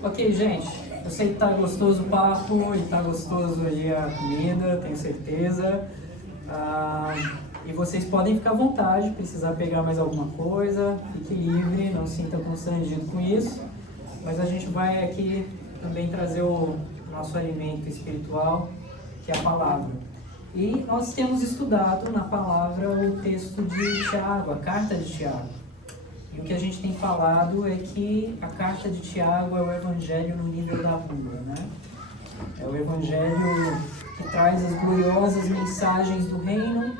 Ok, gente, eu sei que tá gostoso o papo e tá gostoso aí a comida, tenho certeza. E vocês podem ficar à vontade, precisar pegar mais alguma coisa, fique livre, não se sinta constrangido com isso. Mas a gente vai aqui também trazer o nosso alimento espiritual, que é a palavra. E nós temos estudado na palavra o texto de Tiago, a carta de Tiago. E o que a gente tem falado é que a carta de Tiago é o evangelho no nível da rua, né? É o evangelho que traz as gloriosas mensagens do reino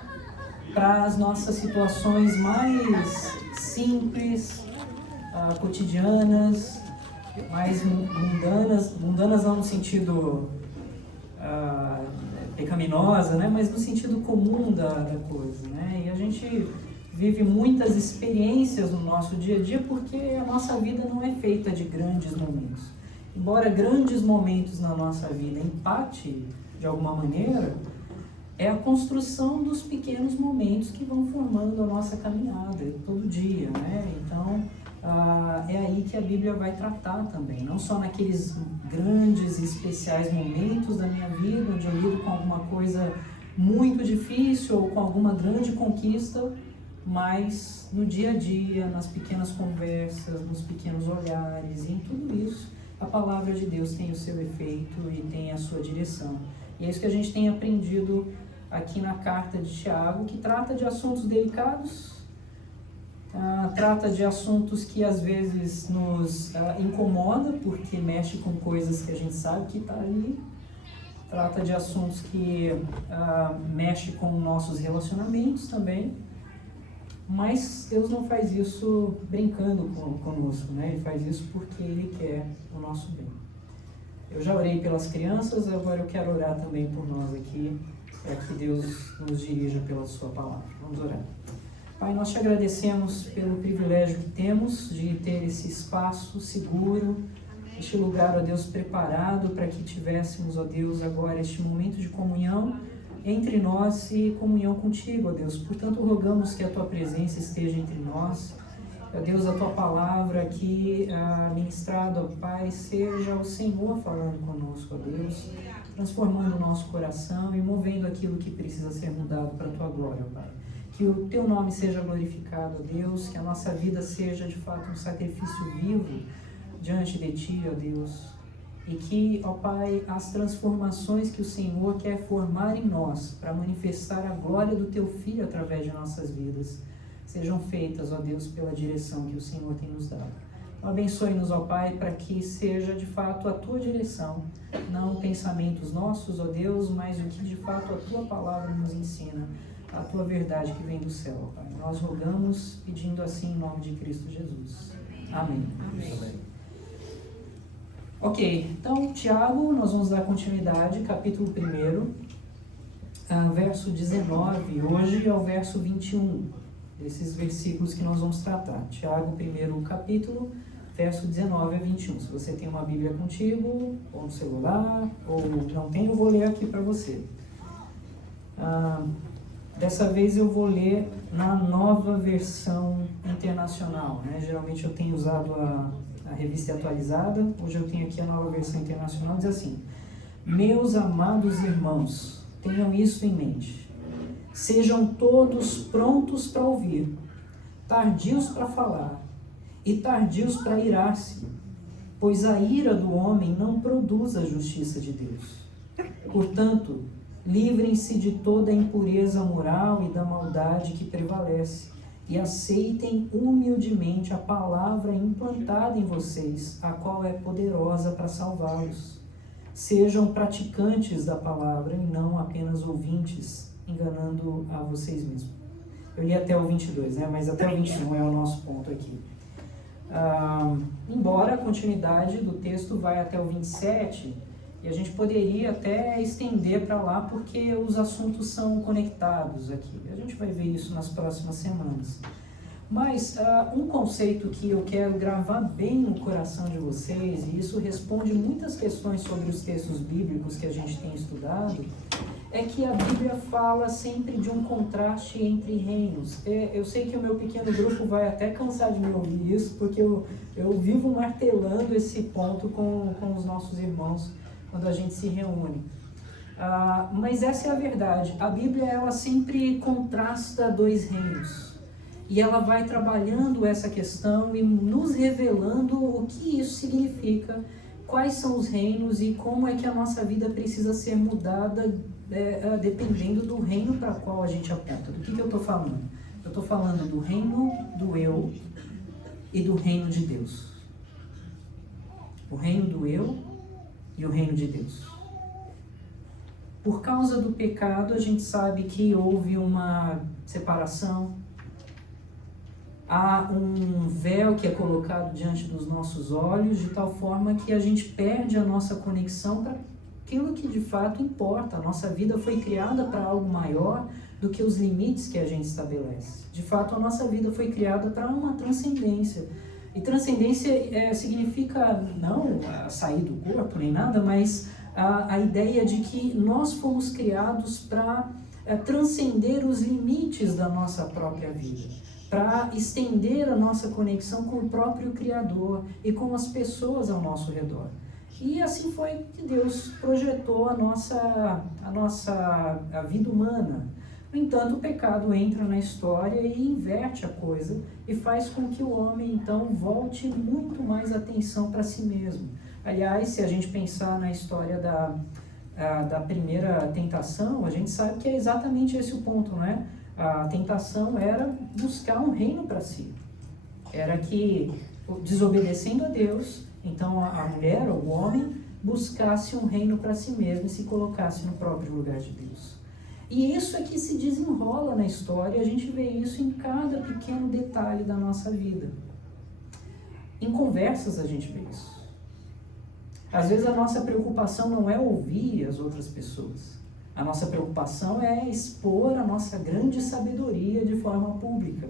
para as nossas situações mais simples, cotidianas, mais mundanas não no sentido pecaminosa, né? Mas no sentido comum da coisa, né? E a gente vive muitas experiências no nosso dia a dia porque a nossa vida não é feita de grandes momentos. Embora grandes momentos na nossa vida impactem de alguma maneira, é a construção dos pequenos momentos que vão formando a nossa caminhada todo dia, né? Então, é aí que a Bíblia vai tratar também, não só naqueles grandes e especiais momentos da minha vida, onde eu lido com alguma coisa muito difícil ou com alguma grande conquista, mas no dia a dia, nas pequenas conversas, nos pequenos olhares, e em tudo isso, a palavra de Deus tem o seu efeito e tem a sua direção. E é isso que a gente tem aprendido aqui na carta de Tiago, que trata de assuntos delicados, trata de assuntos que às vezes nos incomoda, porque mexe com coisas que a gente sabe que está ali, trata de assuntos que mexe com nossos relacionamentos também, mas Deus não faz isso brincando conosco, né? Ele faz isso porque Ele quer o nosso bem. Eu já orei pelas crianças, agora eu quero orar também por nós aqui, para que Deus nos dirija pela sua palavra. Vamos orar. Pai, nós te agradecemos pelo privilégio que temos de ter esse espaço seguro, este lugar, ó Deus, preparado para que tivéssemos, ó Deus, agora este momento de comunhão entre nós e comunhão contigo, ó Deus. Portanto, rogamos que a tua presença esteja entre nós. Ó Deus, a tua palavra aqui ministrada, ó Pai, seja o Senhor falando conosco, ó Deus, transformando o nosso coração e movendo aquilo que precisa ser mudado para a tua glória, ó Pai. Que o teu nome seja glorificado, ó Deus, que a nossa vida seja de fato um sacrifício vivo diante de ti, ó Deus. E que, ó Pai, as transformações que o Senhor quer formar em nós para manifestar a glória do teu Filho através de nossas vidas sejam feitas, ó Deus, pela direção que o Senhor tem nos dado. Abençoe-nos, ó Pai, para que seja de fato a tua direção, não pensamentos nossos, ó Deus, mas o que de fato a tua palavra nos ensina, a tua verdade que vem do céu, ó Pai. Nós rogamos pedindo assim em nome de Cristo Jesus. Amém. Amém. Ok, então, Tiago, nós vamos dar continuidade, capítulo 1, verso 19, hoje é o verso 21, desses versículos que nós vamos tratar. Tiago, 1º capítulo, verso 19 a 21. Se você tem uma Bíblia contigo, ou no celular, ou não tem, eu vou ler aqui para você. Dessa vez eu vou ler na nova versão internacional, né? Geralmente eu tenho usado a revista atualizada, hoje eu tenho aqui a nova versão internacional, diz assim: meus amados irmãos, tenham isso em mente, sejam todos prontos para ouvir, tardios para falar e tardios para irar-se, pois a ira do homem não produz a justiça de Deus. Portanto, livrem-se de toda a impureza moral e da maldade que prevalece, e aceitem humildemente a palavra implantada em vocês, a qual é poderosa para salvá-los. Sejam praticantes da palavra e não apenas ouvintes, enganando a vocês mesmos. Eu li até o 22, né? Mas até o 21 é o nosso ponto aqui. Embora a continuidade do texto vai até o 27, e a gente poderia até estender para lá, porque os assuntos são conectados aqui. A gente vai ver isso nas próximas semanas. Mas um conceito que eu quero gravar bem no coração de vocês, e isso responde muitas questões sobre os textos bíblicos que a gente tem estudado, é que a Bíblia fala sempre de um contraste entre reinos. Eu sei que o meu pequeno grupo vai até cansar de me ouvir isso, porque eu vivo martelando esse ponto com os nossos irmãos quando a gente se reúne. Mas essa é a verdade. A Bíblia, ela sempre contrasta dois reinos. E ela vai trabalhando essa questão e nos revelando o que isso significa, quais são os reinos e como é que a nossa vida precisa ser mudada dependendo do reino para qual a gente aponta. Do que eu estou falando? Eu estou falando do reino do eu e do reino de Deus. O reino do eu e o reino de Deus. Por causa do pecado, a gente sabe que houve uma separação. Há um véu que é colocado diante dos nossos olhos, de tal forma que a gente perde a nossa conexão para aquilo que de fato importa. A nossa vida foi criada para algo maior do que os limites que a gente estabelece. De fato, a nossa vida foi criada para uma transcendência. E transcendência significa não sair do corpo nem nada, mas a ideia de que nós fomos criados para transcender os limites da nossa própria vida, para estender a nossa conexão com o próprio Criador e com as pessoas ao nosso redor. E assim foi que Deus projetou a vida humana. No entanto, o pecado entra na história e inverte a coisa e faz com que o homem, então, volte muito mais atenção para si mesmo. Aliás, se a gente pensar na história da primeira tentação, a gente sabe que é exatamente esse o ponto, não é? A tentação era buscar um reino para si. Era que, desobedecendo a Deus, então a mulher ou o homem buscasse um reino para si mesmo e se colocasse no próprio lugar de Deus. E isso é que se desenrola na história, a gente vê isso em cada pequeno detalhe da nossa vida. Em conversas a gente vê isso. Às vezes a nossa preocupação não é ouvir as outras pessoas. A nossa preocupação é expor a nossa grande sabedoria de forma pública.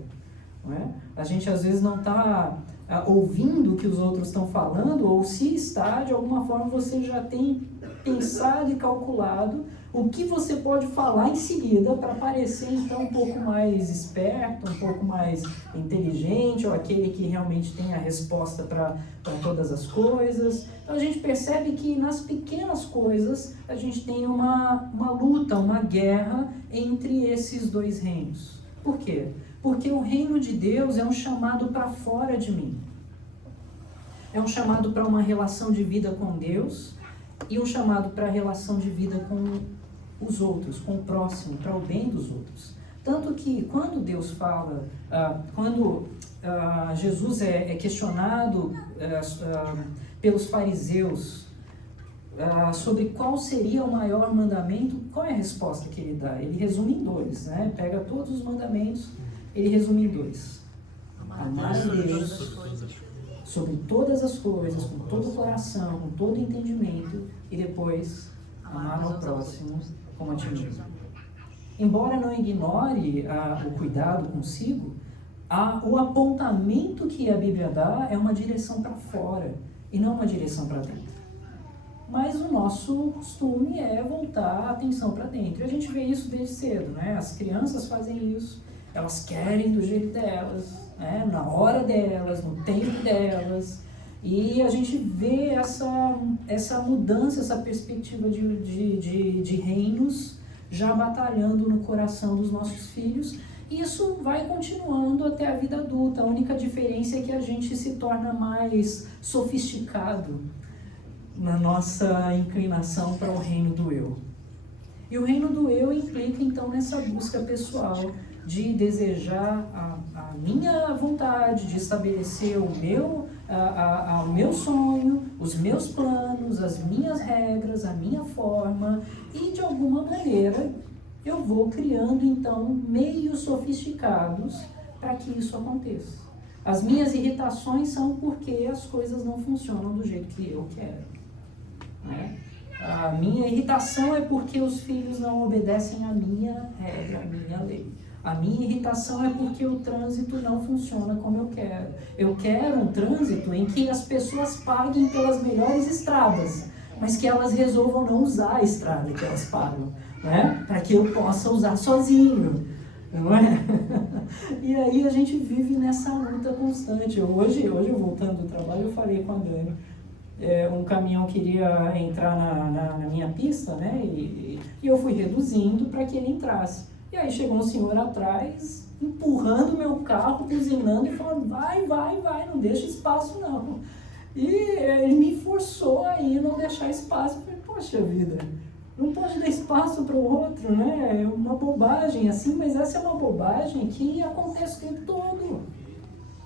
Não é? A gente às vezes não está ouvindo o que os outros estão falando, ou se está, de alguma forma você já tem pensado e calculado o que você pode falar em seguida para parecer então um pouco mais esperto, um pouco mais inteligente, ou aquele que realmente tem a resposta para todas as coisas. Então a gente percebe que nas pequenas coisas a gente tem uma luta, uma guerra entre esses dois reinos. Por quê? Porque o reino de Deus é um chamado para fora de mim. É um chamado para uma relação de vida com Deus e um chamado para a relação de vida com os outros, com o próximo, para o bem dos outros. Tanto que quando Deus fala, quando Jesus é questionado pelos fariseus sobre qual seria o maior mandamento, qual é a resposta que ele dá? Ele resume em dois, né? Pega todos os mandamentos, ele resume em dois. Amar a Deus sobre todas as coisas, com todo o coração, com todo o entendimento, e depois amar ao próximo como a ti mesmo. Embora não ignore o cuidado consigo, o apontamento que a Bíblia dá é uma direção para fora e não uma direção para dentro. Mas o nosso costume é voltar a atenção para dentro. E a gente vê isso desde cedo, né? As crianças fazem isso, elas querem do jeito delas, né? Na hora delas, no tempo delas. E a gente vê essa mudança, essa perspectiva de reinos já batalhando no coração dos nossos filhos. E isso vai continuando até a vida adulta. A única diferença é que a gente se torna mais sofisticado na nossa inclinação para o reino do eu. E o reino do eu implica então nessa busca pessoal de desejar a minha vontade, de estabelecer o meu sonho, os meus planos, as minhas regras, a minha forma, e de alguma maneira eu vou criando então meios sofisticados para que isso aconteça. As minhas irritações são porque as coisas não funcionam do jeito que eu quero, né? A minha irritação é porque os filhos não obedecem a minha regra, a minha lei. A minha irritação é porque o trânsito não funciona como eu quero. Eu quero um trânsito em que as pessoas paguem pelas melhores estradas, mas que elas resolvam não usar a estrada que elas pagam. né? Para que eu possa usar sozinho, não é? E aí a gente vive nessa luta constante. Hoje eu voltando do trabalho, eu falei com a Dani, um caminhão queria entrar na minha pista, né? E eu fui reduzindo para que ele entrasse. E aí chegou um senhor atrás, empurrando meu carro, buzinando e falando, vai, não deixa espaço não. E ele me forçou a ir, não deixar espaço. Eu falei, poxa vida, não pode dar espaço para o outro, né? É uma bobagem assim, mas essa é uma bobagem que acontece o tempo todo.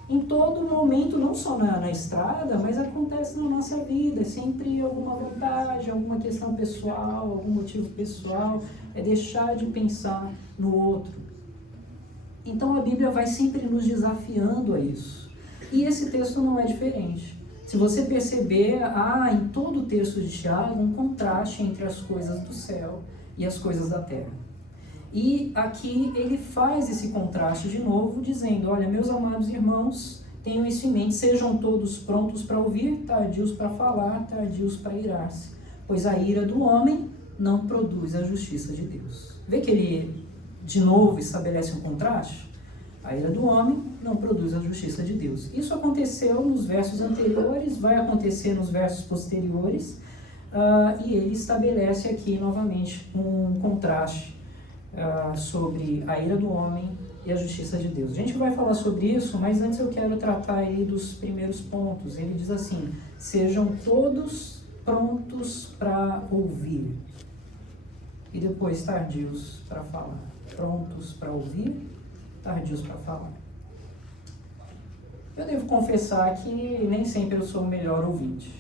Em todo momento, não só na estrada, mas acontece na nossa vida. É sempre alguma vantagem, alguma questão pessoal, algum motivo pessoal. É deixar de pensar no outro. Então a Bíblia vai sempre nos desafiando a isso. E esse texto não é diferente. Se você perceber, há em todo o texto de Tiago um contraste entre as coisas do céu e as coisas da terra. E aqui ele faz esse contraste de novo, dizendo, olha, meus amados irmãos, tenham isso em mente, sejam todos prontos para ouvir, tardios para falar, tardios para irar-se, pois a ira do homem não produz a justiça de Deus. Vê que ele, de novo, estabelece um contraste? A ira do homem não produz a justiça de Deus. Isso aconteceu nos versos anteriores, vai acontecer nos versos posteriores, e ele estabelece aqui novamente um contraste sobre a ira do homem e a justiça de Deus. A gente vai falar sobre isso, mas antes eu quero tratar aí dos primeiros pontos. Ele diz assim, sejam todos prontos para ouvir. E depois tardios para falar. Prontos para ouvir, tardios para falar. Eu devo confessar que nem sempre eu sou o melhor ouvinte.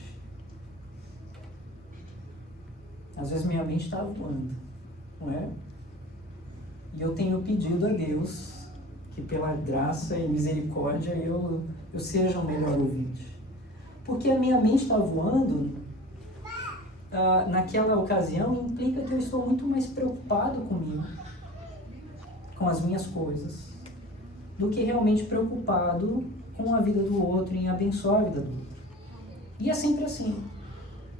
Às vezes minha mente está voando, não é? E eu tenho pedido a Deus que pela graça e misericórdia eu seja o melhor ouvinte. Porque a minha mente está voando, naquela ocasião, implica que eu estou muito mais preocupado comigo, com as minhas coisas, do que realmente preocupado com a vida do outro, em abençoar a vida do outro. E é sempre assim.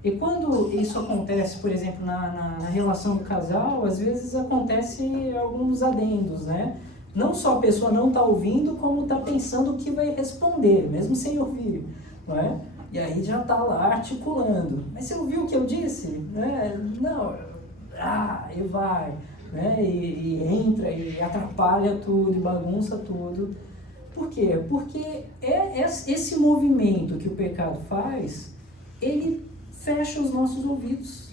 E quando isso acontece, por exemplo, na relação do casal, às vezes acontece alguns adendos, né? Não só a pessoa não está ouvindo, como está pensando o que vai responder, mesmo sem ouvir, não é? E aí já está lá articulando. Mas você ouviu o que eu disse? Né? Não, e vai, né? E entra e atrapalha tudo, e bagunça tudo. Por quê? Porque esse movimento que o pecado faz, ele fecha os nossos ouvidos.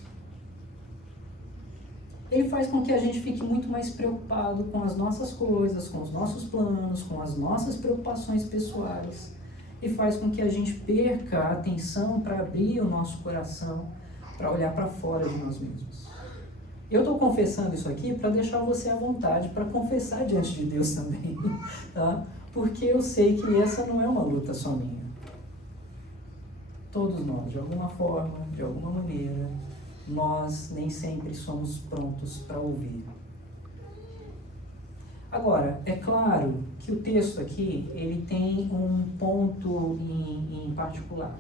Ele faz com que a gente fique muito mais preocupado com as nossas coisas, com os nossos planos, com as nossas preocupações pessoais. E faz com que a gente perca a atenção para abrir o nosso coração, para olhar para fora de nós mesmos. Eu estou confessando isso aqui para deixar você à vontade, para confessar diante de Deus também, tá? Porque eu sei que essa não é uma luta só minha. Todos nós, de alguma forma, de alguma maneira, nós nem sempre somos prontos para ouvir. Agora, é claro que o texto aqui, ele tem um ponto em particular.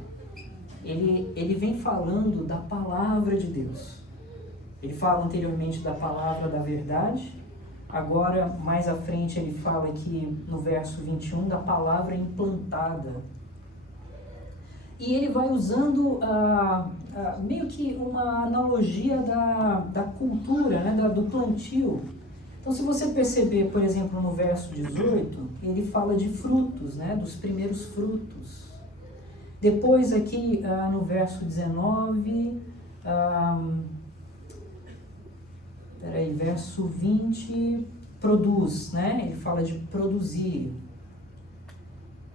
Ele vem falando da palavra de Deus. Ele fala anteriormente da palavra da verdade. Agora, mais à frente, ele fala aqui no verso 21 da palavra implantada. E ele vai usando meio que uma analogia da cultura, né, do plantio. Então, se você perceber, por exemplo, no verso 18, ele fala de frutos, né, dos primeiros frutos. Depois aqui no verso 19, verso 20, produz, né, ele fala de produzir.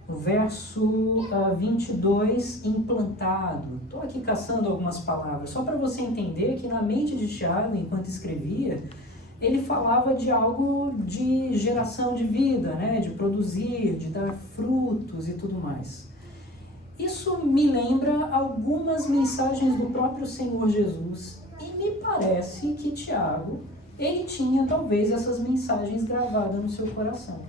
No verso 22, implantado. Estou aqui caçando algumas palavras, só para você entender que na mente de Tiago, enquanto escrevia, ele falava de algo de geração de vida, né? De produzir, de dar frutos e tudo mais. Isso me lembra algumas mensagens do próprio Senhor Jesus e me parece que Tiago, ele tinha talvez essas mensagens gravadas no seu coração.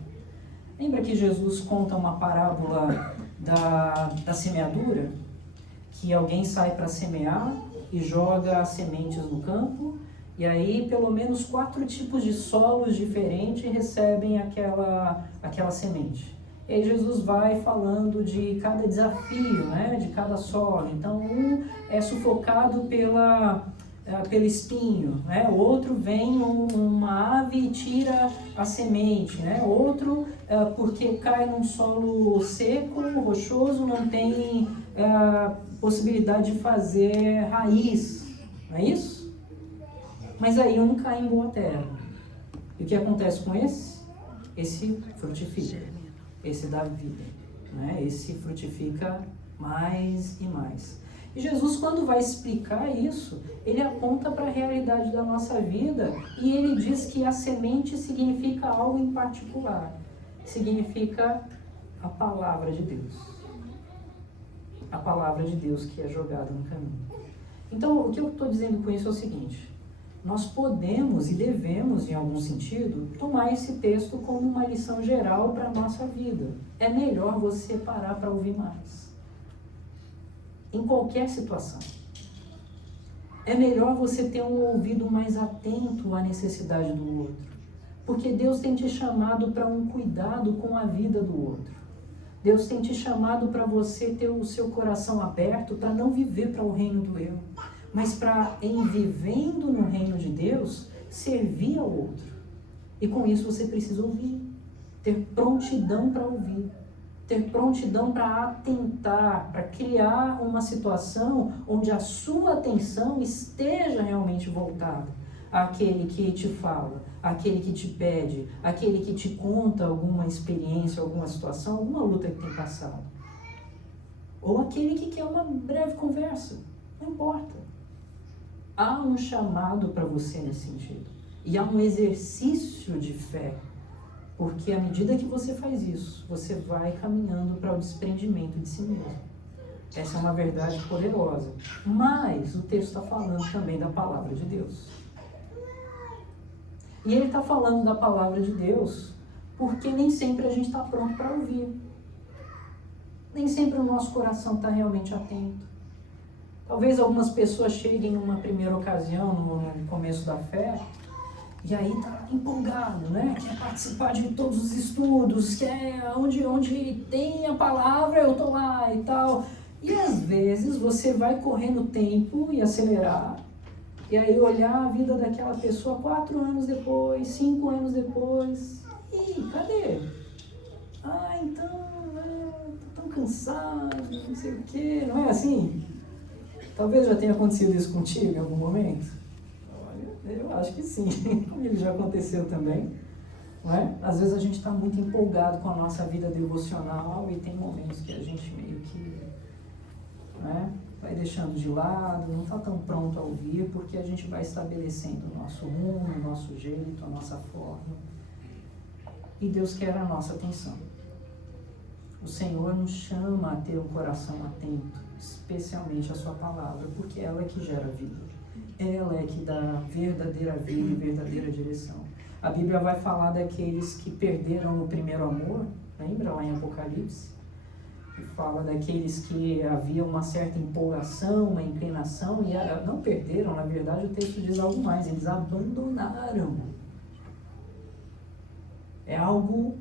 Lembra que Jesus conta uma parábola da semeadura? Que alguém sai para semear e joga as sementes no campo, E aí, pelo menos 4 tipos de solos diferentes recebem aquela semente. E aí Jesus vai falando de cada desafio, né, de cada solo. Então, um é sufocado pelo espinho, né? O outro vem uma ave e tira a semente, né? Outro, porque cai num solo seco, rochoso, não tem possibilidade de fazer raiz, não é isso? Mas aí um cai em boa terra. E o que acontece com esse? Esse frutifica, esse dá vida, né? Esse frutifica mais e mais. E Jesus, quando vai explicar isso, ele aponta para a realidade da nossa vida e ele diz que a semente significa algo em particular. Significa a palavra de Deus. A palavra de Deus que é jogada no caminho. Então, o que eu estou dizendo com isso é o seguinte: nós podemos e devemos, em algum sentido, tomar esse texto como uma lição geral para a nossa vida. É melhor você parar para ouvir mais. Em qualquer situação. É melhor você ter um ouvido mais atento à necessidade do outro. Porque Deus tem te chamado para um cuidado com a vida do outro. Deus tem te chamado para você ter o seu coração aberto para não viver para o reino do eu, mas para, em vivendo no reino de Deus, servir ao outro. E com isso você precisa ouvir, ter prontidão para ouvir, ter prontidão para atentar, para criar uma situação onde a sua atenção esteja realmente voltada àquele que te fala, àquele que te pede, àquele que te conta alguma experiência, alguma situação, alguma luta que tem passado. Ou aquele que quer uma breve conversa, não importa. Há um chamado para você nesse sentido. E há um exercício de fé. Porque à medida que você faz isso, você vai caminhando para o desprendimento de si mesmo. Essa é uma verdade poderosa. Mas o texto está falando também da palavra de Deus. E ele está falando da palavra de Deus porque nem sempre a gente está pronto para ouvir. Nem sempre o nosso coração está realmente atento. Talvez algumas pessoas cheguem numa primeira ocasião, no começo da fé, e aí tá empolgado, né? Quer participar de todos os estudos, quer onde tem a palavra, eu tô lá e tal. E às vezes você vai correr no tempo e acelerar, e aí olhar a vida daquela pessoa 4 anos depois, 5 anos depois. E cadê? Ah, então, tô tão cansado, não sei o quê, não é assim? Talvez já tenha acontecido isso contigo em algum momento. Eu acho que sim, comigo já aconteceu também, não é? Às vezes a gente está muito empolgado com a nossa vida devocional e tem momentos que a gente meio que, né, vai deixando de lado, não está tão pronto a ouvir, porque a gente vai estabelecendo o nosso rumo, o nosso jeito, a nossa forma. E Deus quer a nossa atenção. O Senhor nos chama a ter o coração atento, especialmente a sua palavra, porque ela é que gera vida. Ela é que dá verdadeira vida e verdadeira direção. A Bíblia vai falar daqueles que perderam o primeiro amor, lembra lá em Apocalipse? Que fala daqueles que havia uma certa empolgação, uma inclinação, e não perderam, na verdade o texto diz algo mais, eles abandonaram. É algo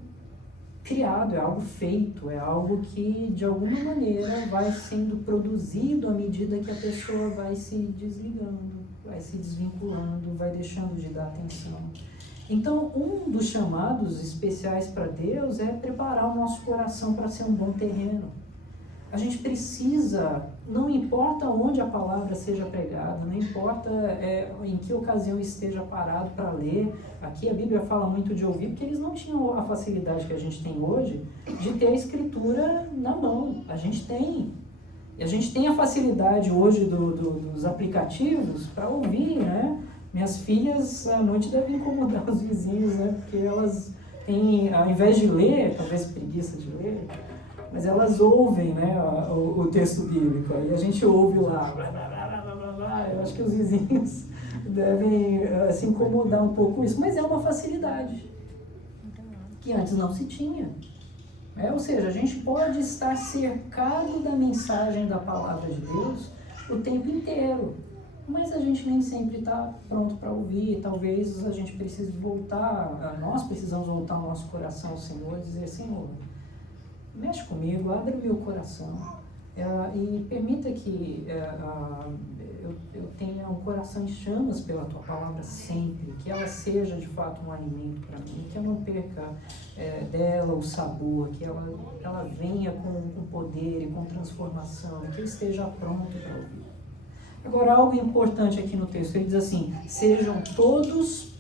criado, é algo feito, é algo que de alguma maneira vai sendo produzido à medida que a pessoa vai se desligando, vai se desvinculando, vai deixando de dar atenção. Então, um dos chamados especiais para Deus é preparar o nosso coração para ser um bom terreno. A gente precisa, não importa onde a palavra seja pregada, não importa em que ocasião esteja parado para ler. Aqui a Bíblia fala muito de ouvir, porque eles não tinham a facilidade que a gente tem hoje de ter a escritura na mão. A gente tem. E a gente tem a facilidade hoje dos aplicativos para ouvir, né? Minhas filhas à noite devem incomodar os vizinhos, né? Porque elas têm, ao invés de ler, talvez preguiça de ler, mas elas ouvem, né, o texto bíblico, e a gente ouve lá, blá, blá, blá, blá, blá, blá. Eu acho que os vizinhos devem se incomodar um pouco com isso, mas é uma facilidade que antes não se tinha. Ou seja, a gente pode estar cercado da mensagem da palavra de Deus o tempo inteiro. mas a gente nem sempre está pronto para ouvir. Talvez a gente precise voltar, nós precisamos voltar o nosso coração ao Senhor e dizer: Senhor, mexe comigo, abre o meu coração e permita que eu tenha um coração em chamas pela Tua Palavra sempre, que ela seja de fato um alimento para mim, que eu não perca dela o sabor, que ela venha com poder e com transformação, que eu esteja pronto para ouvir. Agora, algo importante aqui no texto, ele diz assim: sejam todos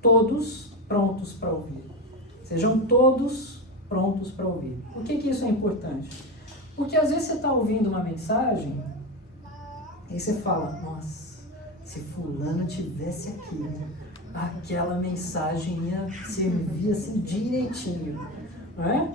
prontos para ouvir. Sejam todos prontos para ouvir. Por que isso é importante? Porque às vezes você está ouvindo uma mensagem e você fala: nossa, se fulano tivesse aqui, aquela mensagem ia servir assim direitinho, não é?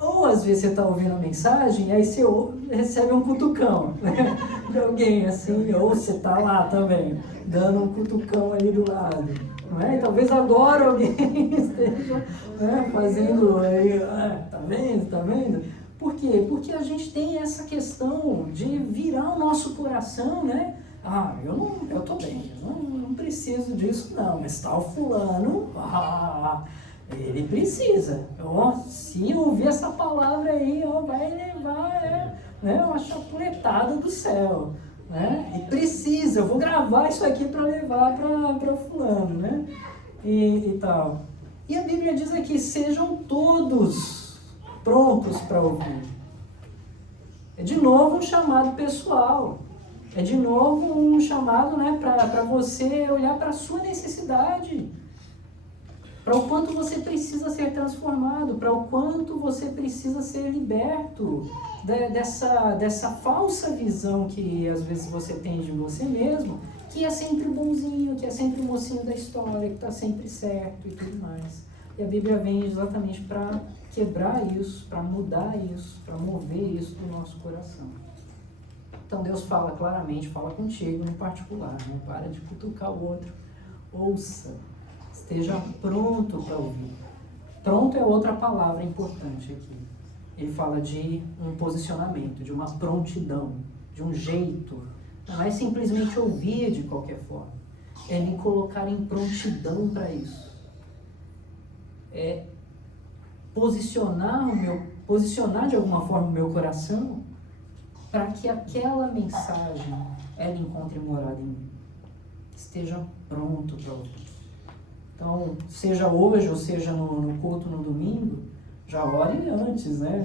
Ou às vezes você está ouvindo a mensagem e aí você recebe um cutucão, né, de alguém assim, ou você está lá também, dando um cutucão ali do lado, não é? E talvez agora alguém esteja fazendo aí, tá vendo? Por quê? Porque a gente tem essa questão de virar o nosso coração, né? Eu tô bem, eu não preciso disso não, mas tal fulano, ele precisa. Se ouvir essa palavra aí, vai levar uma chapuletada do céu, né? E precisa, eu vou gravar isso aqui para levar para fulano, né? E tal. E a Bíblia diz aqui: sejam todos prontos para ouvir. É de novo um chamado pessoal. É de novo um chamado, né, para você olhar para a sua necessidade, para o quanto você precisa ser transformado, para o quanto você precisa ser liberto dessa falsa visão que às vezes você tem de você mesmo, que é sempre o bonzinho, que é sempre o mocinho da história, que está sempre certo e tudo mais. E a Bíblia vem exatamente para quebrar isso, para mudar isso, para mover isso do nosso coração. Então Deus fala claramente, fala contigo em particular, né? Para de cutucar o outro, ouça, esteja pronto para ouvir. Pronto é outra palavra importante aqui. Ele fala de um posicionamento, de uma prontidão, de um jeito. Não é simplesmente ouvir de qualquer forma, é me colocar em prontidão para isso. É posicionar de alguma forma o meu coração para que aquela mensagem ela encontre morada em mim. Esteja pronto para ouvir. Então, seja hoje ou seja no culto no domingo, já ore antes, né?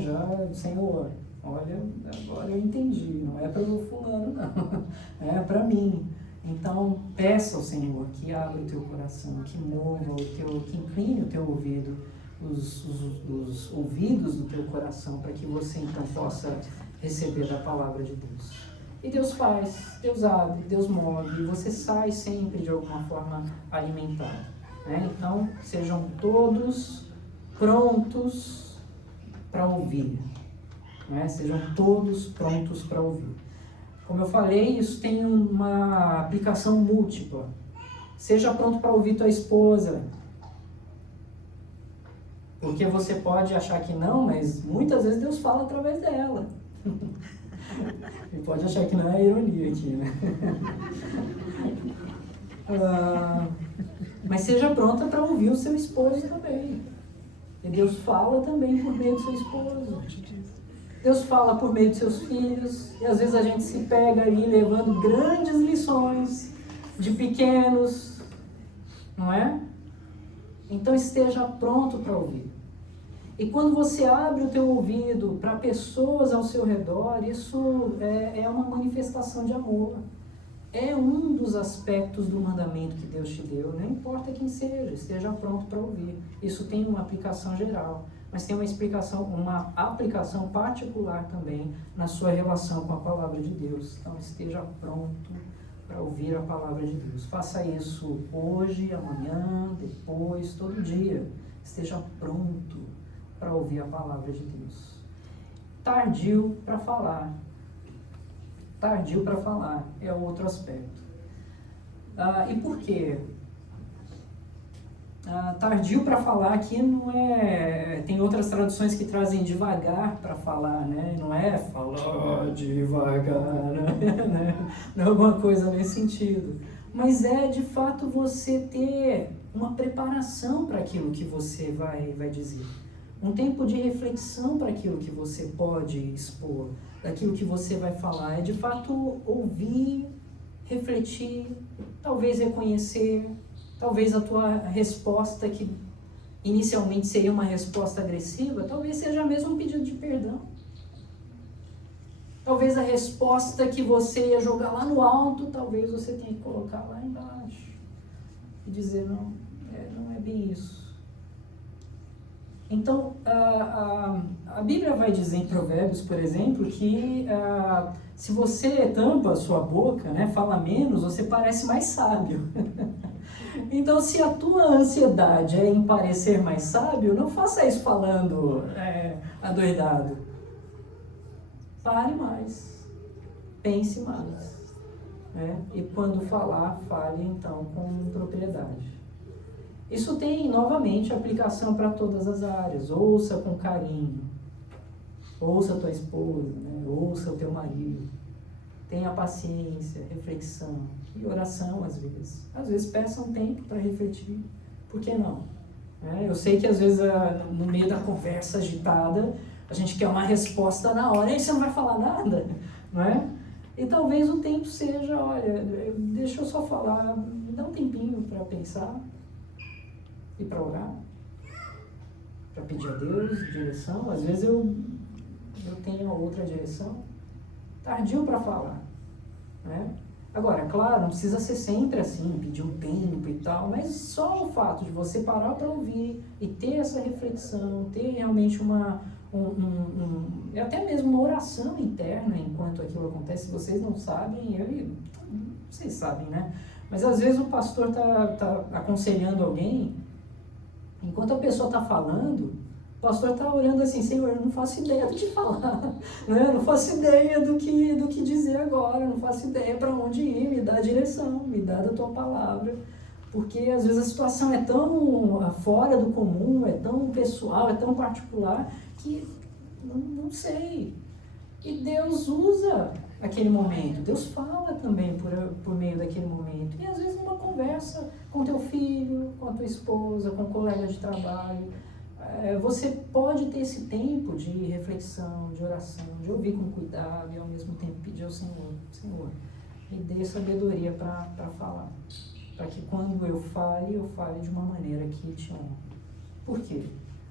Senhor, olha, agora eu entendi, não é para o fulano não, é para mim. Então, peça ao Senhor que abra o teu coração, que mova que incline o teu ouvido, os ouvidos do teu coração, para que você então possa receber da palavra de Deus. E Deus faz, Deus abre, Deus move, e você sai sempre de alguma forma alimentado, né? Então, sejam todos prontos para ouvir, né? Sejam todos prontos para ouvir. Como eu falei, isso tem uma aplicação múltipla. Seja pronto para ouvir tua esposa, porque você pode achar que não, mas muitas vezes Deus fala através dela. E pode achar que não é ironia aqui, né? Mas seja pronta para ouvir o seu esposo também. E Deus fala também por meio do seu esposo. Deus fala por meio de seus filhos. E às vezes a gente se pega ali levando grandes lições de pequenos, não é? Então esteja pronto para ouvir. E quando você abre o teu ouvido para pessoas ao seu redor, isso é uma manifestação de amor. É um dos aspectos do mandamento que Deus te deu. Não importa quem seja, esteja pronto para ouvir. Isso tem uma aplicação geral, mas tem uma aplicação particular também na sua relação com a palavra de Deus. Então esteja pronto para ouvir a palavra de Deus. Faça isso hoje, amanhã, depois, todo dia. Esteja pronto para ouvir a palavra de Deus. Tardio para falar. Tardio para falar é outro aspecto. E por quê? Tardio para falar aqui não é... Tem outras traduções que trazem devagar para falar, né? Não é falar devagar, né? Não é alguma coisa nesse sentido. Mas é, de fato, você ter uma preparação para aquilo que você vai dizer. Um tempo de reflexão para aquilo que você pode expor, daquilo que você vai falar. É, de fato, ouvir, refletir, talvez reconhecer, talvez a tua resposta, que inicialmente seria uma resposta agressiva, talvez seja mesmo um pedido de perdão. Talvez a resposta que você ia jogar lá no alto, talvez você tenha que colocar lá embaixo. E dizer, não é bem isso. Então, a Bíblia vai dizer em Provérbios, por exemplo, que se você tampa a sua boca, né, fala menos, você parece mais sábio. Então, se a tua ansiedade é em parecer mais sábio, não faça isso falando adoidado. Pare mais, pense mais, né? E quando falar, fale então com propriedade. Isso tem, novamente, aplicação para todas as áreas. Ouça com carinho, ouça a tua esposa, né? Ouça o teu marido. Tenha paciência, reflexão e oração às vezes. Às vezes peça um tempo para refletir, por que não? Eu sei que às vezes no meio da conversa agitada, a gente quer uma resposta na hora, e você não vai falar nada, não é? E talvez o tempo seja, olha, deixa eu só falar, me dá um tempinho para pensar e para orar, para pedir a Deus direção. Às vezes eu tenho outra direção. Tardio para falar, né? Agora, claro, não precisa ser sempre assim, pedir um tempo e tal, mas só o fato de você parar para ouvir e ter essa reflexão, ter realmente até mesmo uma oração interna enquanto aquilo acontece. Se vocês não sabem, vocês sabem, né? Mas às vezes o pastor tá aconselhando alguém, enquanto a pessoa está falando, o pastor está orando assim, Senhor, eu não faço ideia do que falar, né? Eu não faço ideia do que dizer agora, eu não faço ideia para onde ir, me dá a direção, me dá da tua palavra, porque às vezes a situação é tão fora do comum, é tão pessoal, é tão particular, que não sei. E Deus usa aquele momento, Deus fala também por meio daquele momento, e às vezes numa conversa com teu filho, com a tua esposa, com um colega de trabalho, você pode ter esse tempo de reflexão, de oração, de ouvir com cuidado e ao mesmo tempo pedir ao Senhor, Senhor, me dê sabedoria para falar, para que quando eu fale de uma maneira que te honre. Por quê?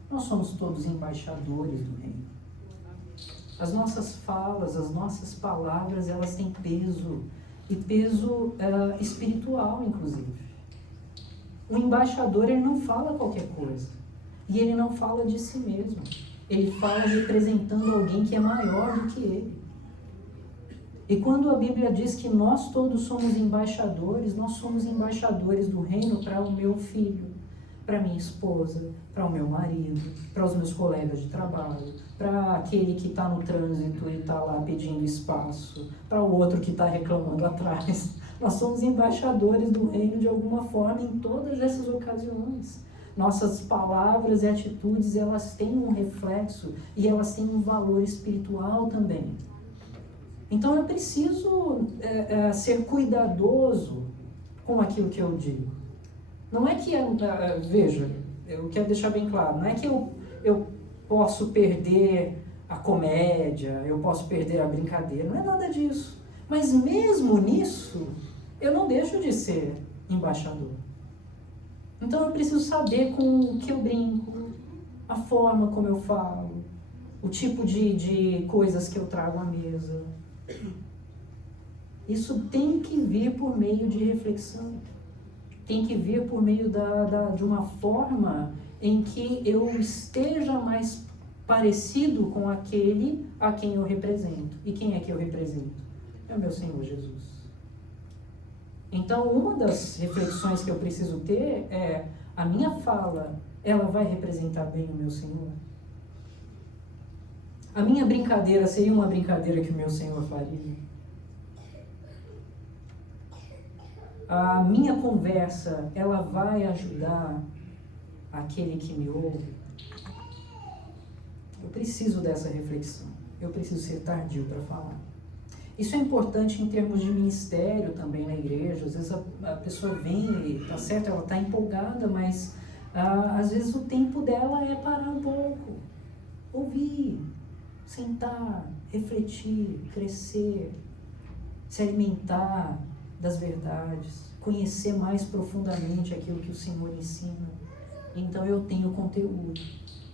Nós somos todos embaixadores do reino. As nossas falas, as nossas palavras, elas têm peso, e peso espiritual, inclusive. O embaixador, ele não fala qualquer coisa. E ele não fala de si mesmo. Ele fala representando alguém que é maior do que ele. E quando a Bíblia diz que nós todos somos embaixadores, nós somos embaixadores do reino para o meu filho, para minha esposa, para o meu marido, para os meus colegas de trabalho, para aquele que está no trânsito e está lá pedindo espaço, para o outro que está reclamando atrás. Nós somos embaixadores do reino de alguma forma em todas essas ocasiões. Nossas palavras e atitudes, elas têm um reflexo e elas têm um valor espiritual também. Então eu preciso ser cuidadoso com aquilo que eu digo. Não é que, veja, eu quero deixar bem claro, não é que eu posso perder a comédia, eu posso perder a brincadeira, não é nada disso. Mas mesmo nisso, eu não deixo de ser embaixador. Então eu preciso saber com o que eu brinco, a forma como eu falo, o tipo de coisas que eu trago à mesa. Isso tem que vir por meio de reflexão. Tem que vir por meio de uma forma em que eu esteja mais parecido com aquele a quem eu represento. E quem é que eu represento? É o meu Senhor Jesus. Então, uma das reflexões que eu preciso ter é: a minha fala, ela vai representar bem o meu Senhor? A minha brincadeira seria uma brincadeira que o meu Senhor faria? A minha conversa, ela vai ajudar àquele que me ouve? Eu preciso dessa reflexão. Eu preciso ser tardio para falar. Isso é importante em termos de ministério também na igreja. Às vezes a pessoa vem e, tá certo, ela está empolgada, mas às vezes o tempo dela é parar um pouco, ouvir, sentar, refletir, crescer, se alimentar das verdades, conhecer mais profundamente aquilo que o Senhor ensina. Então eu tenho conteúdo,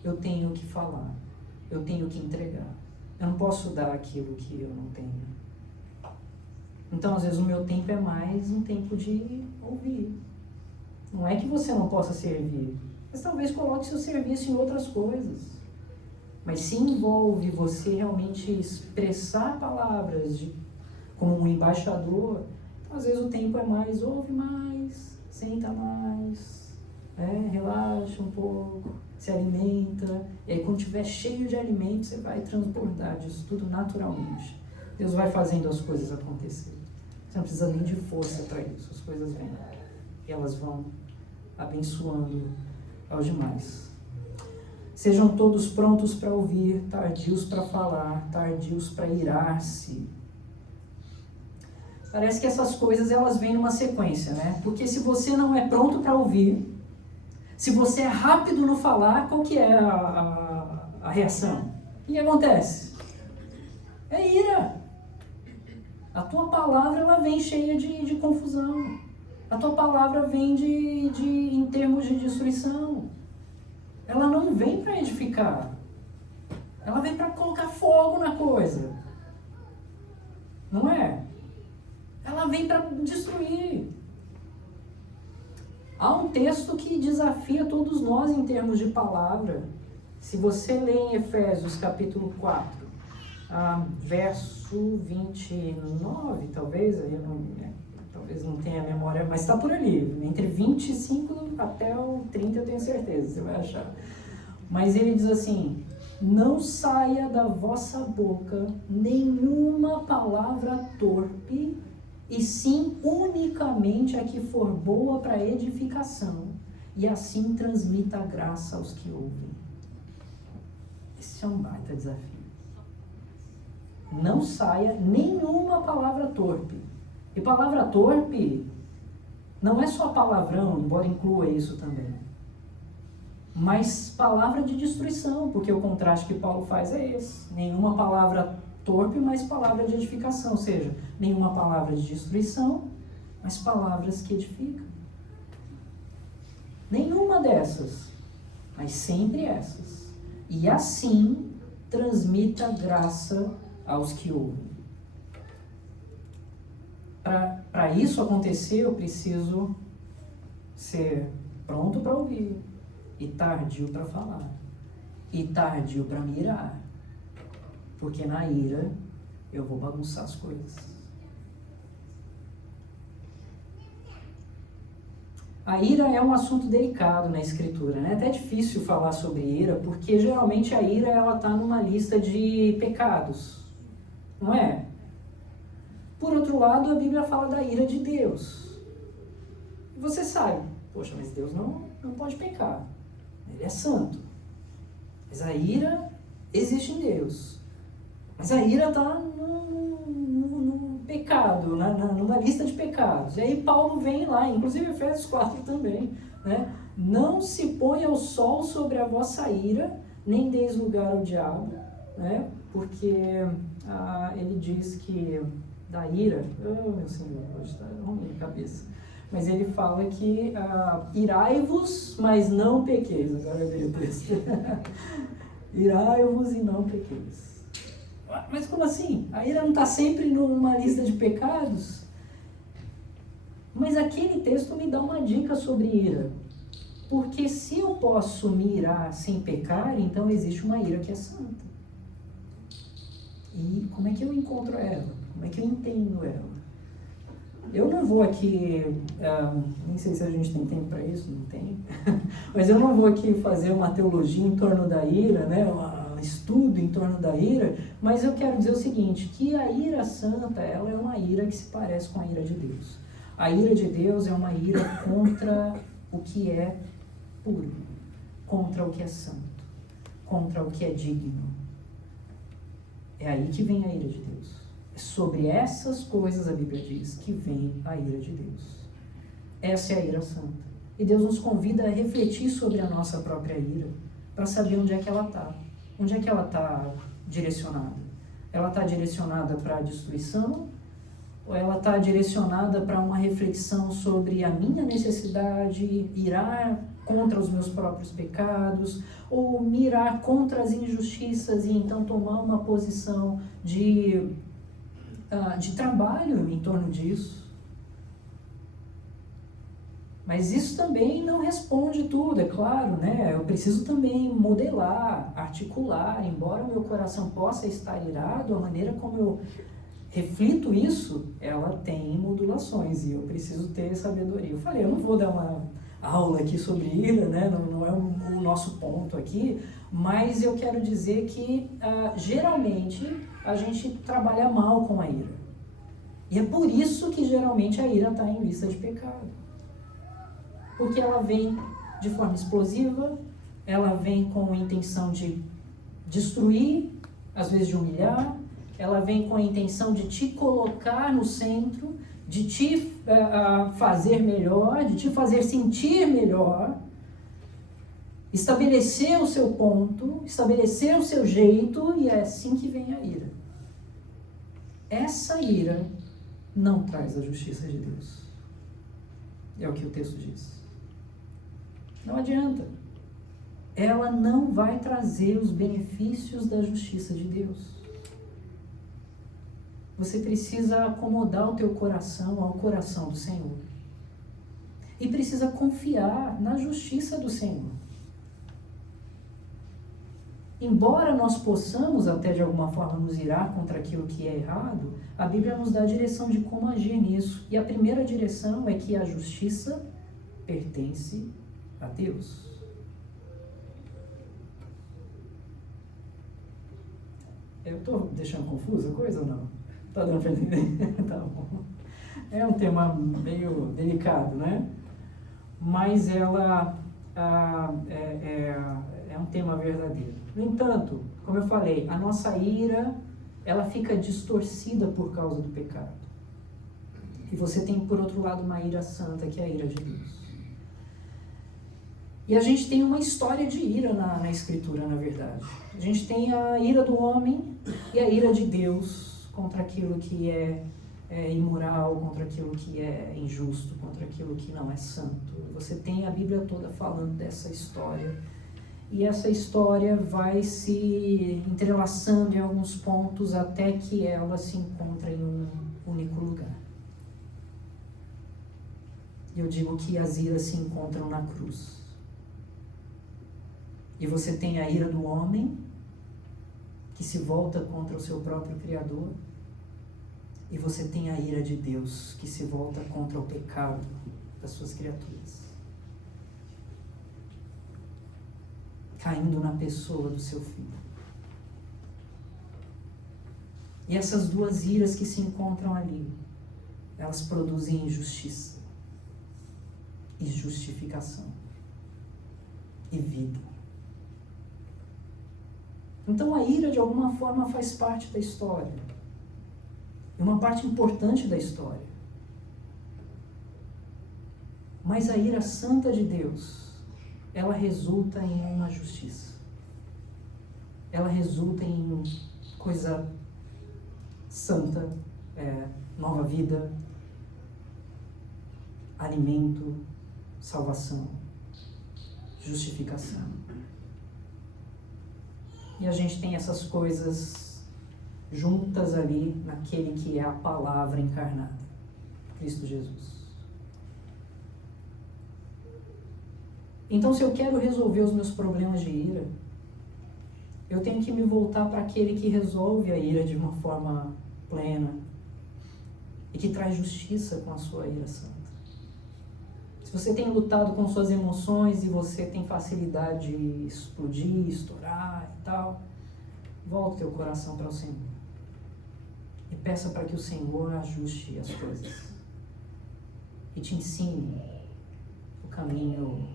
eu tenho que falar, eu tenho que entregar. Eu não posso dar aquilo que eu não tenho. Então, às vezes, o meu tempo é mais um tempo de ouvir. Não é que você não possa servir, mas talvez coloque seu serviço em outras coisas. Mas se envolve você realmente expressar palavras como um embaixador, então, às vezes o tempo é mais, ouve mais, senta mais, relaxa um pouco, se alimenta. E aí, quando estiver cheio de alimento, você vai transbordar disso tudo naturalmente. Deus vai fazendo as coisas acontecer. Você não precisa nem de força para isso. As coisas vêm. E elas vão abençoando aos demais. Sejam todos prontos para ouvir, tardios para falar, tardios para irar-se. Parece que essas coisas elas vêm numa sequência, né? Porque se você não é pronto para ouvir, se você é rápido no falar, qual que é a reação? O que acontece? É ira. A tua palavra ela vem cheia de confusão. A tua palavra vem em termos de destruição. Ela não vem para edificar. Ela vem para colocar fogo na coisa. Não é? Ela vem para destruir. Há um texto que desafia todos nós em termos de palavra. Se você lê em Efésios capítulo 4, verso 29, talvez não tenha a memória, mas está por ali, entre 25 até o 30 eu tenho certeza, você vai achar. Mas ele diz assim: não saia da vossa boca nenhuma palavra torpe, e sim unicamente a que for boa para edificação, e assim transmita a graça aos que ouvem. Esse é um baita desafio. Não saia nenhuma palavra torpe. E palavra torpe não é só palavrão, embora inclua isso também. Mas palavra de destruição, porque o contraste que Paulo faz é esse. Nenhuma palavra torpe, mas palavra de edificação. Ou seja, nenhuma palavra de destruição, mas palavras que edificam. Nenhuma dessas, mas sempre essas. E assim transmita graça aos que ouvem. Para isso acontecer, eu preciso ser pronto para ouvir, e tardio para falar, e tardio para me irar, porque na ira eu vou bagunçar as coisas. A ira é um assunto delicado na Escritura, né? É até difícil falar sobre ira, porque geralmente a ira ela está numa lista de pecados, não é? Por outro lado, a Bíblia fala da ira de Deus. E você sabe, poxa, mas Deus não pode pecar. Ele é santo. Mas a ira existe em Deus. Mas a ira está no pecado, numa lista de pecados. E aí Paulo vem lá, inclusive Efésios 4 também, né? Não se ponha o sol sobre a vossa ira, nem deis lugar ao diabo, né? Porque ele diz que da ira, meu Senhor, hoje está ruim a cabeça, mas ele fala que irai-vos, mas não pequeis. Agora veio o texto. Irai-vos e não pequeis. Mas como assim? A ira não está sempre numa lista de pecados? Mas aquele texto me dá uma dica sobre ira. Porque se eu posso me irar sem pecar, então existe uma ira que é santa. E como é que eu encontro ela? Como é que eu entendo ela? Eu não vou aqui, nem sei se a gente tem tempo para isso, não tem, mas eu não vou aqui fazer uma teologia em torno da ira, né, um estudo em torno da ira, mas eu quero dizer o seguinte, que a ira santa, ela é uma ira que se parece com a ira de Deus. A ira de Deus é uma ira contra o que é puro. contra o que é santo, contra o que é digno. É aí que vem a ira de Deus. É sobre essas coisas, a Bíblia diz, que vem a ira de Deus. Essa é a ira santa. E Deus nos convida a refletir sobre a nossa própria ira, para saber onde é que ela está. Onde é que ela está direcionada? Ela está direcionada para a destruição? Ou ela está direcionada para uma reflexão sobre a minha necessidade, irar contra os meus próprios pecados, ou mirar contra as injustiças e então tomar uma posição de trabalho em torno disso? Mas isso também não responde tudo, é claro, né? Eu preciso também modelar, articular, embora o meu coração possa estar irado, a maneira como eu reflito isso, ela tem modulações e eu preciso ter sabedoria. Eu falei, eu não vou dar uma aula aqui sobre ira, né? Não é o nosso ponto aqui, mas eu quero dizer que geralmente a gente trabalha mal com a ira. E é por isso que geralmente a ira está em lista de pecado. Porque ela vem de forma explosiva, ela vem com a intenção de destruir, às vezes de humilhar, ela vem com a intenção de te colocar no centro, de te fazer melhor, de te fazer sentir melhor, estabelecer o seu ponto, estabelecer o seu jeito, e é assim que vem a ira. Essa ira não traz a justiça de Deus. É o que o texto diz. Não adianta. Ela não vai trazer os benefícios da justiça de Deus. Você precisa acomodar o teu coração ao coração do Senhor. E precisa confiar na justiça do Senhor. Embora nós possamos até de alguma forma nos irar contra aquilo que é errado, a Bíblia nos dá a direção de como agir nisso. E a primeira direção é que a justiça pertence a Deus. Eu estou deixando confusa a coisa ou não? Está dando para entender? Tá bom. É um tema meio delicado, né? Mas ela é um tema verdadeiro. No entanto, como eu falei, a nossa ira, ela fica distorcida por causa do pecado. E você tem, por outro lado, uma ira santa, que é a ira de Deus. E a gente tem uma história de ira na Escritura, na verdade. A gente tem a ira do homem e a ira de Deus contra aquilo que é imoral, contra aquilo que é injusto, contra aquilo que não é santo. Você tem a Bíblia toda falando dessa história. E essa história vai se entrelaçando em alguns pontos até que ela se encontra em um único lugar. Eu digo que as iras se encontram na cruz. E você tem a ira do homem, que se volta contra o seu próprio Criador. E você tem a ira de Deus, que se volta contra o pecado das suas criaturas. Caindo na pessoa do seu filho. E essas duas iras que se encontram ali, elas produzem injustiça, e justificação, e vida. Então a ira de alguma forma faz parte da história. É uma parte importante da história. Mas a ira santa de Deus, ela resulta em uma justiça. Ela resulta em coisa santa, nova vida, alimento, salvação, justificação. E a gente tem essas coisas juntas ali naquele que é a palavra encarnada, Cristo Jesus. Então, se eu quero resolver os meus problemas de ira, eu tenho que me voltar para aquele que resolve a ira de uma forma plena e que traz justiça com a sua ira santa. Se você tem lutado com suas emoções e você tem facilidade de explodir, estourar e tal, volte teu coração para o Senhor. E peça para que o Senhor ajuste as coisas. E te ensine o caminho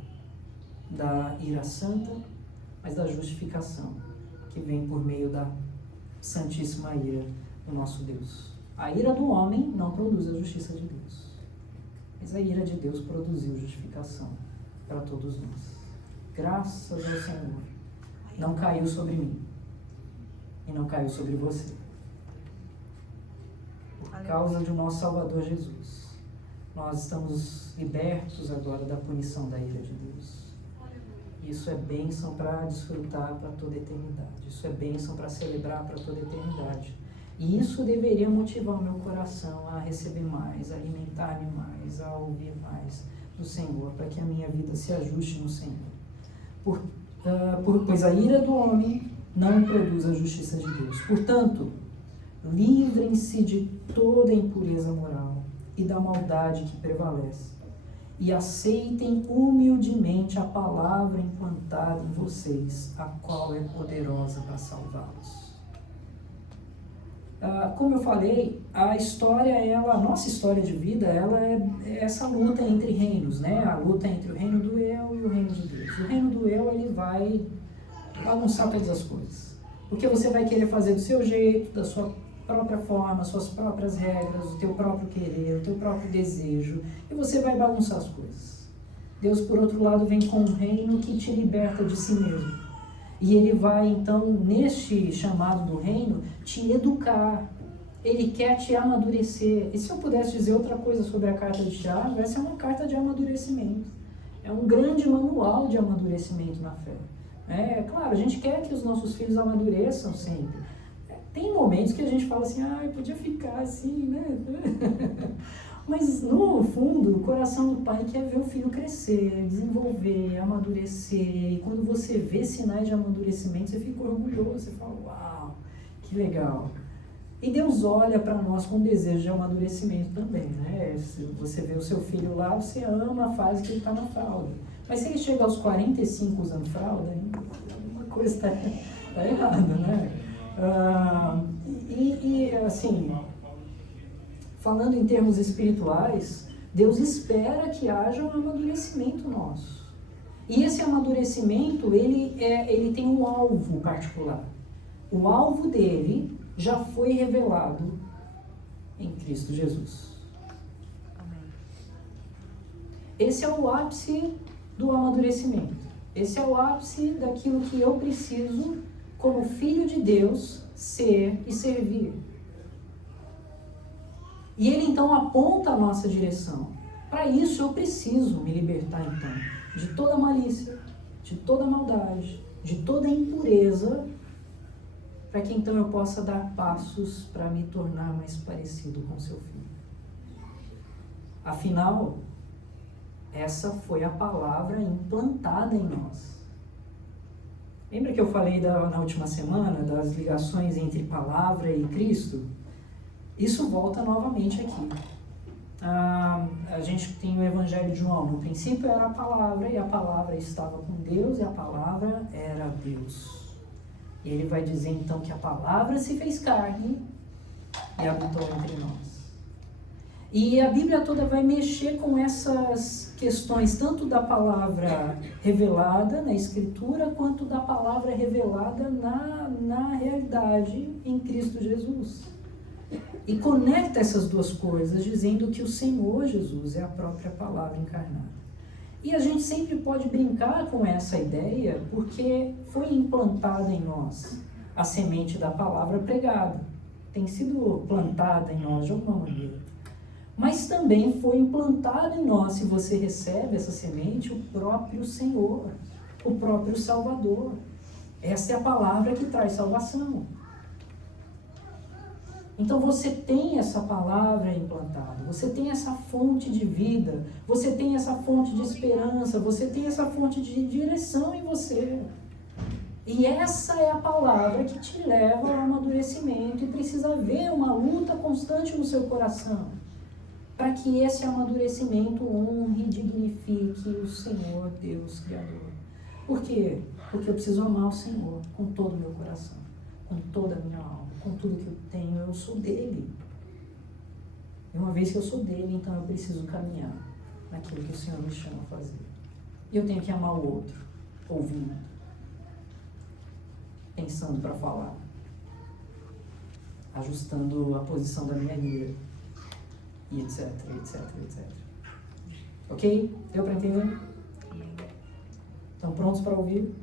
da ira santa, mas da justificação, que vem por meio da santíssima ira do nosso Deus. A ira do homem não produz a justiça de Deus, mas a ira de Deus produziu justificação para todos nós. Graças ao Senhor, não caiu sobre mim e não caiu sobre você. Por causa do nosso Salvador Jesus, nós estamos libertos agora da punição da ira de Deus. Isso é bênção para desfrutar para toda a eternidade. Isso é bênção para celebrar para toda a eternidade. E isso deveria motivar o meu coração a receber mais, a alimentar-me mais, a ouvir mais do Senhor, para que a minha vida se ajuste no Senhor. Pois a ira do homem não produz a justiça de Deus. Portanto, livrem-se de toda impureza moral e da maldade que prevalece, e aceitem humildemente a palavra implantada em vocês, a qual é poderosa para salvá-los. Como eu falei, a nossa história de vida, ela é essa luta entre reinos, né? A luta entre o reino do eu e o reino de Deus. O reino do eu, ele vai bagunçar todas as coisas, porque você vai querer fazer do seu jeito, da sua própria forma, suas próprias regras, o teu próprio querer, o teu próprio desejo, e você vai bagunçar as coisas. Deus, por outro lado, vem com um reino que te liberta de si mesmo. E ele vai, então, neste chamado do reino, te educar. Ele quer te amadurecer. E se eu pudesse dizer outra coisa sobre a carta de Tiago, essa é uma carta de amadurecimento. É um grande manual de amadurecimento na fé. Claro, a gente quer que os nossos filhos amadureçam sempre. Tem momentos que a gente fala assim, podia ficar assim, né? Mas, no fundo, o coração do pai quer ver o filho crescer, desenvolver, amadurecer. E quando você vê sinais de amadurecimento, você fica orgulhoso, você fala, uau, que legal. E Deus olha para nós com desejo de amadurecimento também, né? Se você vê o seu filho lá, você ama a fase que ele está na fralda. Mas se ele chega aos 45 usando fralda, alguma coisa está errada, né? Assim, falando em termos espirituais, Deus espera que haja um amadurecimento nosso. E esse amadurecimento, ele tem um alvo particular. O alvo dele já foi revelado em Cristo Jesus. Esse é o ápice do amadurecimento. Esse é o ápice daquilo que eu preciso, como filho de Deus, ser e servir. E ele então aponta a nossa direção. Para isso eu preciso me libertar então de toda malícia, de toda maldade, de toda impureza, para que então eu possa dar passos para me tornar mais parecido com seu filho. Afinal, essa foi a palavra implantada em nós. Lembra que eu falei na última semana das ligações entre palavra e Cristo? Isso volta novamente aqui. A gente tem o Evangelho de João. No princípio era a palavra, e a palavra estava com Deus, e a palavra era Deus. E ele vai dizer então que a palavra se fez carne e habitou entre nós. E a Bíblia toda vai mexer com essas questões, tanto da palavra revelada na Escritura, quanto da palavra revelada na realidade em Cristo Jesus. E conecta essas duas coisas, dizendo que o Senhor Jesus é a própria palavra encarnada. E a gente sempre pode brincar com essa ideia, porque foi implantada em nós a semente da palavra pregada. Tem sido plantada em nós de alguma maneira. Mas também foi implantado em nós, se você recebe essa semente, o próprio Senhor, o próprio Salvador. Essa é a palavra que traz salvação. Então você tem essa palavra implantada, você tem essa fonte de vida, você tem essa fonte de esperança, você tem essa fonte de direção em você. E essa é a palavra que te leva ao amadurecimento, e precisa haver uma luta constante no seu coração, para que esse amadurecimento honre e dignifique o Senhor, Deus Criador. Por quê? Porque eu preciso amar o Senhor com todo o meu coração, com toda a minha alma, com tudo que eu tenho. Eu sou dele. E uma vez que eu sou dele, então eu preciso caminhar naquilo que o Senhor me chama a fazer. E eu tenho que amar o outro. ouvindo, pensando para falar, ajustando a posição da minha ira, e etc, etc, etc. Ok? Deu para entender? Estão prontos para ouvir?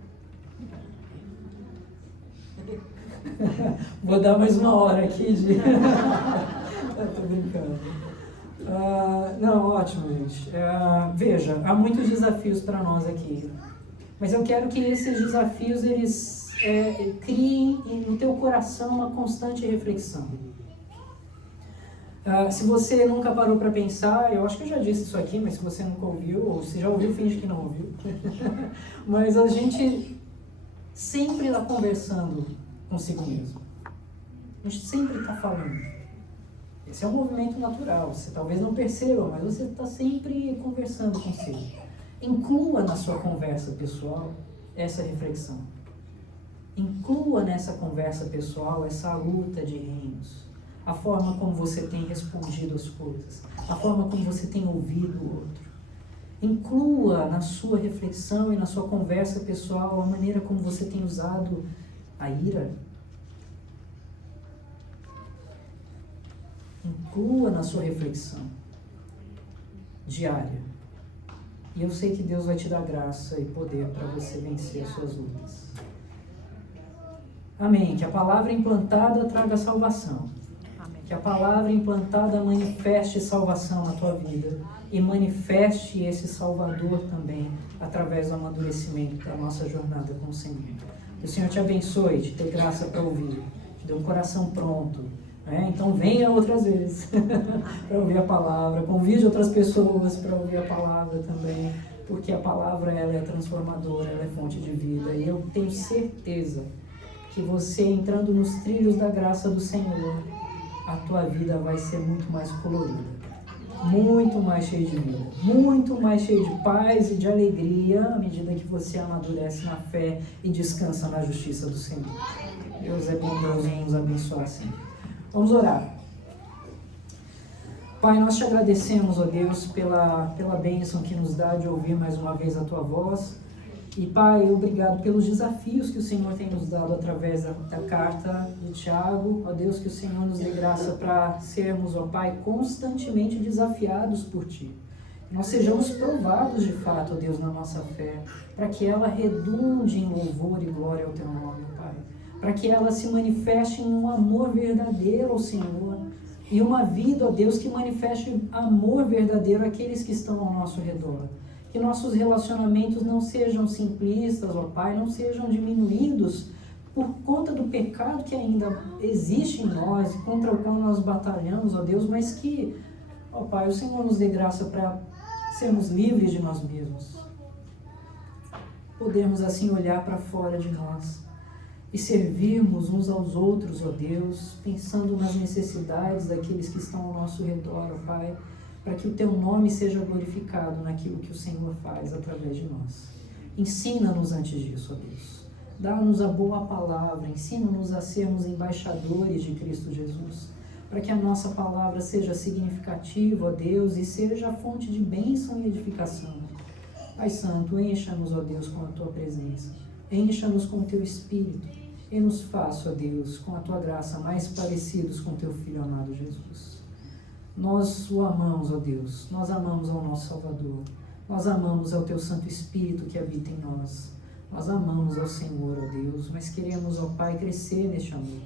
Vou dar mais uma hora aqui de... Estou brincando. Não, ótimo, gente. Veja, há muitos desafios para nós aqui. Mas eu quero que esses desafios, eles criem no teu coração uma constante reflexão. Se você nunca parou para pensar, eu acho que eu já disse isso aqui, mas se você nunca ouviu, ou se já ouviu, finge que não ouviu. Mas a gente sempre está conversando consigo mesmo. A gente sempre está falando. Esse é um movimento natural, você talvez não perceba, mas você está sempre conversando consigo. Inclua na sua conversa pessoal essa reflexão. Inclua nessa conversa pessoal essa luta de reinos. A forma como você tem respondido as coisas. A forma como você tem ouvido o outro. Inclua na sua reflexão e na sua conversa pessoal a maneira como você tem usado a ira. Inclua na sua reflexão diária. E eu sei que Deus vai te dar graça e poder para você vencer as suas lutas. Amém. Que a palavra implantada traga salvação. Amém. Que a palavra implantada manifeste salvação na tua vida e manifeste esse Salvador também através do amadurecimento da nossa jornada com o Senhor. Que o Senhor te abençoe, te dê graça para ouvir, te dê um coração pronto. Então venha outras vezes para ouvir a palavra, convide outras pessoas para ouvir a palavra também, porque a palavra ela é transformadora, ela é fonte de vida, e eu tenho certeza que você entrando nos trilhos da graça do Senhor, a tua vida vai ser muito mais colorida, muito mais cheia de vida, muito mais cheia de paz e de alegria à medida que você amadurece na fé e descansa na justiça do Senhor. Deus é bondoso em nos abençoar sempre. Vamos orar. Pai, nós te agradecemos, ó Deus, pela bênção que nos dá de ouvir mais uma vez a tua voz. E, Pai, obrigado pelos desafios que o Senhor tem nos dado através da carta de Tiago. Ó Deus, que o Senhor nos dê graça para sermos, ó Pai, constantemente desafiados por Ti. Que nós sejamos provados de fato, ó Deus, na nossa fé, para que ela redunde em louvor e glória ao Teu nome, Pai. Para que ela se manifeste em um amor verdadeiro ao Senhor e uma vida, ó Deus, que manifeste amor verdadeiro àqueles que estão ao nosso redor. Que nossos relacionamentos não sejam simplistas, ó Pai, não sejam diminuídos por conta do pecado que ainda existe em nós, contra o qual nós batalhamos, ó Deus, mas que, ó Pai, o Senhor nos dê graça para sermos livres de nós mesmos. Podemos assim olhar para fora de nós e servirmos uns aos outros, ó Deus, pensando nas necessidades daqueles que estão ao nosso redor, ó Pai, para que o Teu nome seja glorificado naquilo que o Senhor faz através de nós. Ensina-nos antes disso, ó Deus. Dá-nos a boa palavra, ensina-nos a sermos embaixadores de Cristo Jesus, para que a nossa palavra seja significativa, ó Deus, e seja fonte de bênção e edificação. Pai Santo, encha-nos, ó Deus, com a Tua presença, encha-nos com o Teu Espírito, e nos faça, ó Deus, com a Tua graça, mais parecidos com Teu Filho amado Jesus. Nós o amamos, ó Deus, nós amamos ao nosso Salvador, nós amamos ao Teu Santo Espírito que habita em nós, nós amamos ao Senhor, ó Deus, mas queremos, ó Pai, crescer neste amor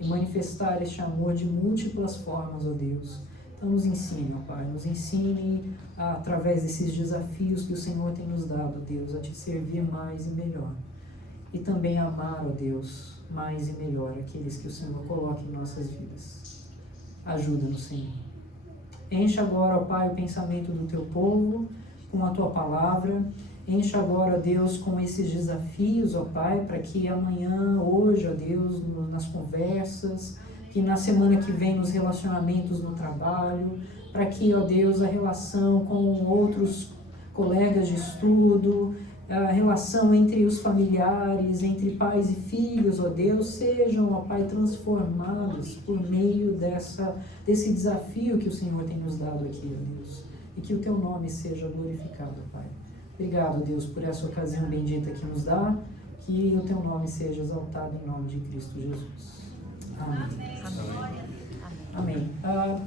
e manifestar este amor de múltiplas formas, ó Deus. Então nos ensine, ó Pai, nos ensine através desses desafios que o Senhor tem nos dado, ó Deus, a Te servir mais e melhor. E também amar, ó Deus, mais e melhor aqueles que o Senhor coloca em nossas vidas. Ajuda-nos, Senhor. Encha agora, ó Pai, o pensamento do Teu povo com a Tua palavra. Encha agora, ó Deus, com esses desafios, ó Pai, para que amanhã, hoje, ó Deus, nas conversas, que na semana que vem nos relacionamentos no trabalho, para que, ó Deus, a relação com outros colegas de estudo, a relação entre os familiares, entre pais e filhos, ó Deus, sejam, ó Pai, transformados por meio desse desafio que o Senhor tem nos dado aqui, ó Deus. E que o Teu nome seja glorificado, Pai. Obrigado, Deus, por essa ocasião bendita que nos dá, que o teu nome seja exaltado em nome de Cristo Jesus. Amém. Amém. Amém.